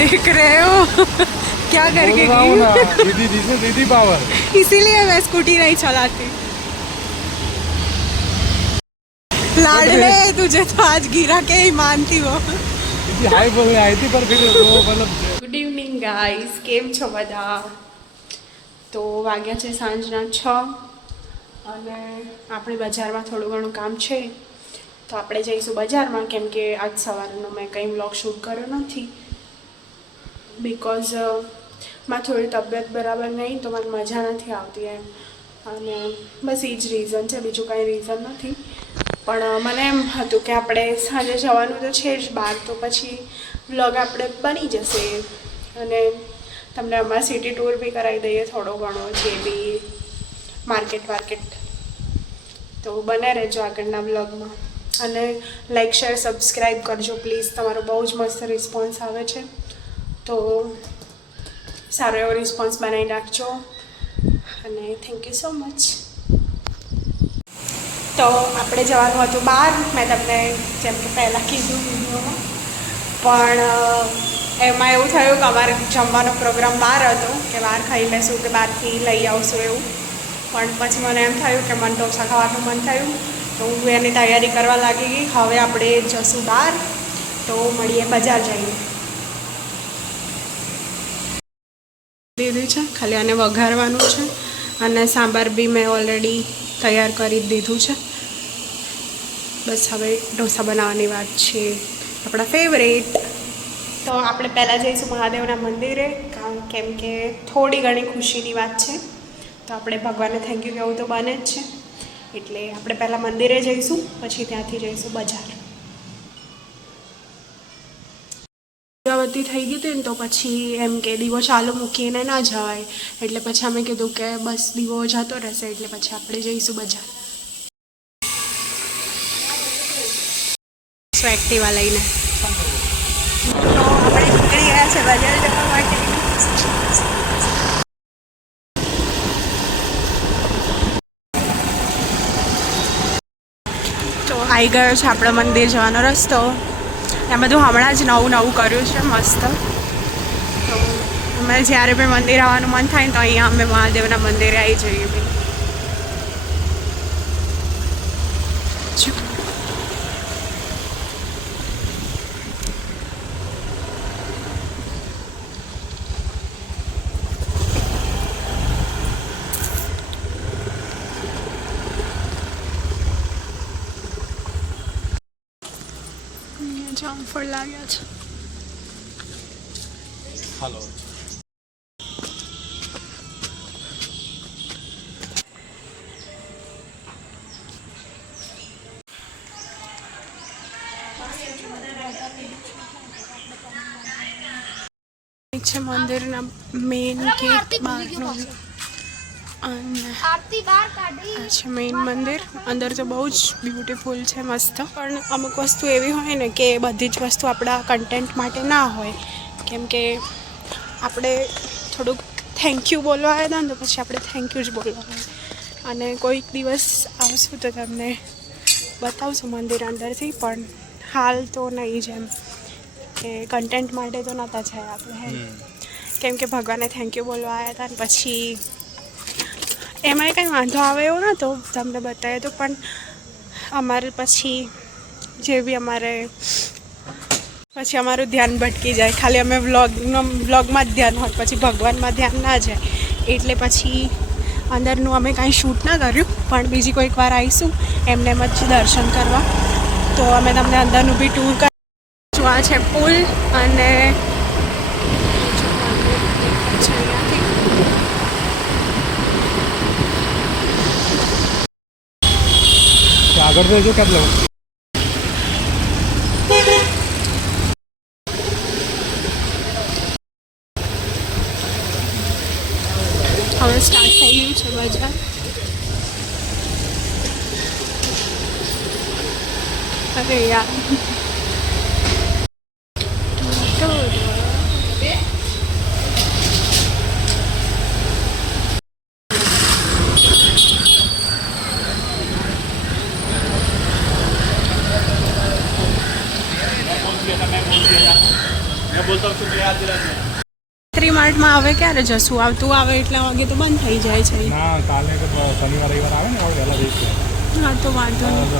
देख रहे हो क्या करके गई दीदी से दीदी पावर, इसीलिए मैं स्कूटी नहीं चलाती। लाडले तुझे तो आज गिरा के ही मानती हो। हाय बोलने आई थी पर फिर वो मतलब ગુડ ઇવનિંગ ગાઈસ, કેમ છો બધા? તો વાગ્યા છે સાંજના 6 અને આપણે બજારમાં થોડું ઘણું કામ છે તો આપણે જઈશું બજારમાં, કેમ કે આજ સવારનો મેં કંઈ વ્લોગ શૂટ કર્યો નથી બિકોઝ મારી થોડી તબિયત બરાબર નહીં તો મને મજા નથી આવતી એમ, અને બસ એ જ રીઝન છે, બીજું કાંઈ રીઝન નથી. પણ મને એમ હતું કે આપણે સાંજે જવાનું તો છે જ બહાર, તો પછી વ્લોગ આપણે બની જશે અને તમને અમારા સિટી ટૂર બી કરાવી દઈએ થોડો ઘણો, જે બી માર્કેટ. તો બને રહેજો આગળના વ્લોગમાં અને લાઈક શેર સબસ્ક્રાઈબ કરજો પ્લીઝ. તમારો બહુ જ મસ્ત રિસ્પોન્સ આવે છે, તો સારો એવો રિસ્પોન્સ બનાવી નાખજો અને થેન્ક યુ સો મચ. તો આપણે જવાનું હતું બહાર, મેં તમને જેમ કે પહેલાં કીધું વિડીયોમાં, પણ એમાં એવું થયું કે અમારે જમવાનો પ્રોગ્રામ બહાર હતો કે બહાર ખાઈ લેશું કે બહારથી લઈ આવશું એવું, પણ પછી મને એમ થયું કે મને ઢોસા ખાવાનું મન થયું તો હું એની તૈયારી કરવા લાગી ગઈ. હવે આપણે જશું બહાર, તો મળીએ બજાર જઈને. દીધું છે, ખાલી આને વઘારવાનું છે અને સાંભાર બી મેં ઓલરેડી તૈયાર કરી દીધું છે. બસ હવે ઢોસા બનાવવાની વાત છે, આપણા ફેવરેટ. તો આપણે પહેલાં જઈશું મહાદેવના મંદિરે, કેમ કે થોડી ઘણી ખુશીની વાત છે, તો આપણે ભગવાનને થેન્ક યુ કહેવું તો બને જ છે, એટલે આપણે પહેલાં મંદિરે જઈશું, પછી ત્યાંથી જઈશું બજાર. દીવાબત્તી થઈ ગઈ હતી ને તો પછી એમ કે દીવો ચાલુ મૂકીને ના જવાય, એટલે પછી અમે કીધું કે બસ દીવો જતો રહેશે એટલે પછી આપણે જઈશું બજાર. એક્ટિવા લઈને તો આપણે નીકળી ગયા છે બજાર જવા માટે. તો આવી ગયો છે આપણો મંદિર જવાનો રસ્તો. આ બધું હમણાં જ નવું કર્યું છે મસ્ત. તો અમે જ્યારે પણ મંદિર આવવાનું મન થાય ને તો અહીંયા અમે મહાદેવના મંદિરે આવી જઈએ. જામફળ લાગ્યા છે. हेलो છે મંદિરના મેઇન ગેટ બહારનો અને આ છે મેઇન મંદિર. અંદર તો બહુ જ બ્યુટીફુલ છે, મસ્ત. પણ અમુક વસ્તુ એવી હોય ને કે બધી જ વસ્તુ આપણા કન્ટેન્ટ માટે ના હોય, કેમ કે આપણે થોડુંક થેન્ક યુ બોલવા આવ્યા હતા ને તો પછી આપણે થેન્ક યુ જ બોલવા હોય. અને કોઈક દિવસ આવશું તો તમને બતાવશું મંદિર અંદરથી, પણ હાલ તો નહીં, જેમ કે કન્ટેન્ટ માટે તો નહોતા જાય આપણે, કેમ કે ભગવાનને થેન્ક યુ બોલવા આવ્યા હતા ને પછી એમાંય કંઈ વાંધો આવે એવો નહોતો, તમને બતાવ્યો તો. પણ અમારે પછી જે બી પછી અમારું ધ્યાન ભટકી જાય, ખાલી અમે વ્લોગમાં જ ધ્યાન હોય, પછી ભગવાનમાં ધ્યાન ના જાય, એટલે પછી અંદરનું અમે કાંઈ શૂટ ના કર્યું. પણ બીજી કોઈક વાર આવીશું એમને એમ જ દર્શન કરવા, તો અમે તમને અંદરનું બી ટૂર કરીશું. આ છે પુલ અને આગળ તો જો કેટલો હવે સ્ટાર્ટ થઈ ગયું છે બજાર. અરે યાર ત્રિમાર્ટમાં હવે ક્યારે જશું? આવતું આવે એટલા વાગે તો બંધ થઈ જાય છે. ના કાલે કે શનિવાર રવિવાર આવે ને વહેલા જઈશું. હા તો વાંધો નહીં.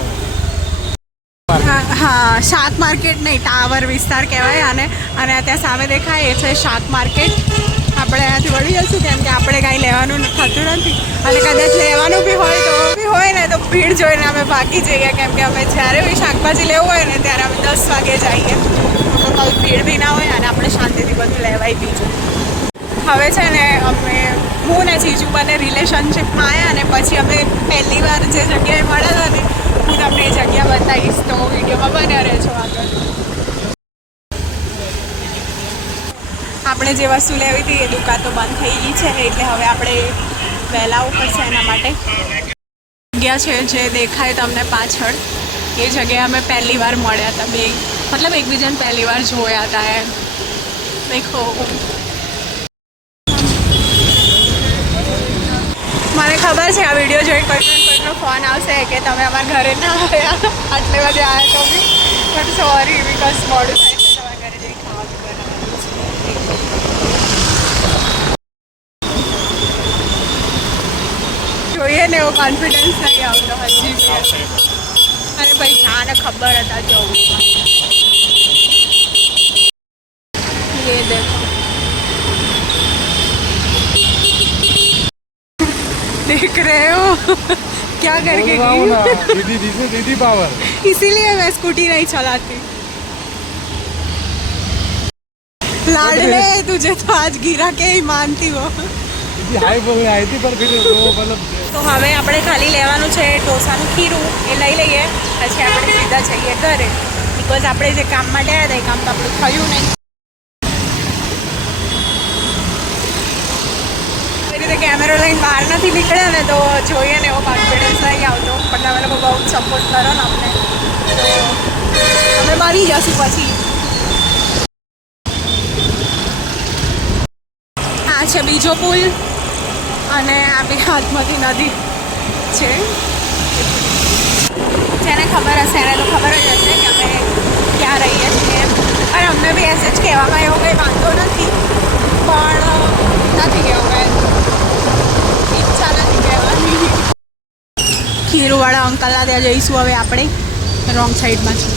હા શાક માર્કેટ નહીં, ટાવર વિસ્તાર કહેવાય આને. અને ત્યાં સામે દેખાય એ છે શાક માર્કેટ. આપણે અહીંયાથી વળી જઈશું કેમ કે આપણે કાંઈ લેવાનું થતું નથી. અને કદાચ લેવાનું બી હોય ને તો ભીડ જોઈને અમે ભાગી જઈએ કેમ કે અમે જ્યારે બી શાકભાજી લેવું હોય ને ત્યારે અમે 10 વાગે જઈએ તો કોઈ ભીડ બી ના હોય અને આપણે શાંતિથી બધું લેવાય બીજું. હવે છે ને હું ને જીજુ બંને રિલેશનશિપમાં આવ્યા અને પછી અમે પહેલી વાર જે જગ્યાએ મળ્યા હતા ને હું તમને એ જગ્યા બતાવીશ તો વિડીયોમાં બન્યા રહેજો આગળ. આપણે જે વસ્તુ લેવી હતી એ દુકાન તો બંધ થઈ ગઈ છે એટલે હવે આપણે વહેલા આવવું પડશે. એના માટે જગ્યા છે જે દેખાય તમને પાછળ એ જગ્યાએ અમે પહેલી વાર મળ્યા હતા બે, મતલબ એકબીજાને પહેલી વાર જોયા હતા એમ. દેખો મને ખબર છે આ વિડીયો જોઈ કોઈનો ફોન આવશે કે તમે અમારા ઘરે ના આવ્યા આટલે બધે આવ્યા તો બી, બટ સોરી બિકોઝ મોડું થાય છે તમારા ઘરે જઈ ખાવાનું બનાવવાનું છે. જોઈએ ને એવો કોન્ફિડન્સ નહીં આવતો હજી બી. અરે ભાઈ શાને ખબર હતા જો ये देखो देख रहे हो क्या करके गई दीदी पावर. इसीलिए मैं स्कूटी नहीं चलाती. लाडले तुझे तो आज गिरा के ही मानती हो. हाय बोलने आई थी पर फिर वो मतलब તો હવે આપણે ખાલી લેવાનું છે ઢોસાનું ખીરું એ લઈ લઈએ પછી આપણે સીધા જઈએ ઘરે બિકોઝ આપણે જે કામ માટે આવ્યા હતા એ કામ તો આપણું થયું નહીં. એ રીતે કેમેરો લઈને બહાર નથી નીકળ્યા ને તો જોઈએ ને એવો કોન્ફિડન્સ નહીં આવતો. પણ તમે લોકો બહુ સપોર્ટ કરો ને અમને તો અમે બની જશું પછી. આ છે બીજો પુલ અને આ બી હાથમાંથી નદી છે. જેને ખબર હશે એને તો ખબર જ હશે કે અમે ક્યાં રહીએ છીએ અને અમને બી એસે જ કહેવામાં એવો કંઈ વાંધો નથી પણ નથી કહેવું ઈચ્છા નથી કહેવાની. ખીરુવાળા અંકલના ત્યાં જઈશું હવે આપણે. રોંગ સાઈડમાં છે.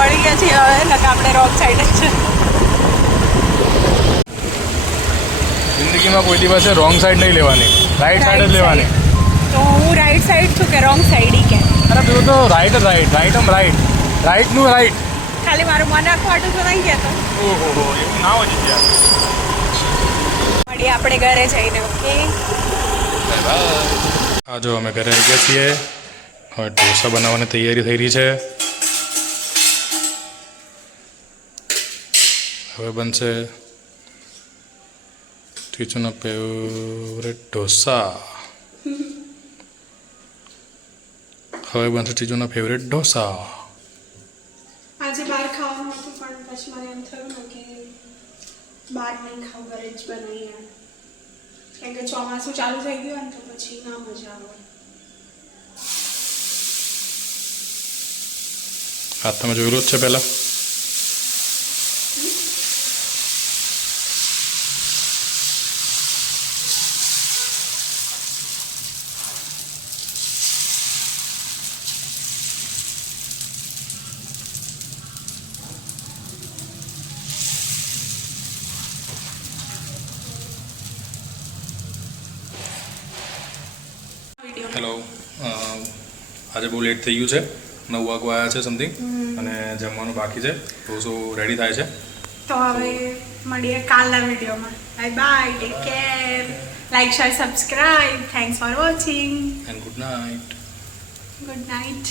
વળી ગયા છીએ હવે એટલે આપણે રોંગ સાઈડ જ છે. જિંદગીમાં કોઈ દિવસે રોંગ સાઈડ નહીં લેવાની, રાઈટ સાઈડ જ લેવાની. તો હું રાઈટ સાઈડ છું કે રોંગ સાઈડ ઈ કે? અરે પેલું તો રાઈટ રાઈટનું રાઈટ. ખાલી મારું મન રાખવાટું તો નહીં કહેતો. ઓહો એવું ના હોય યાર. મળીએ આપણે ઘરે જઈને. ઓકે હા જો અમે ઘરે આવી ગયા છીએ. હવે ઢોસા બનાવવાની તૈયારી થઈ રહી છે. હવે બનશે ટીચુના ફેવરેટ ઢોસા. હવે બનશે ટીચુના ફેવરેટ ઢોસા. આજે બહાર ખાવાનું હતું પણ પછી મને એમ થયું ને કે બહાર નહીં ખાવું, ઘરે જ બનાવીએ કેમ કે ચોમાસું ચાલુ થઈ ગયું ને તો પછી ના મજા આવે. આ તમે જોયેલું જ છે પહેલાં. હેલો, આજે બહુ લેટ થઈ ગયું છે. 9 વાગવા આવ્યા છે સમથિંગ અને જમવાનું બાકી છે. ઢોસો રેડી થાય છે. તો હવે મળીએ કાલના વિડીયોમાં. Bye bye, take care, like share subscribe. Thanks for watching and good night. Good night.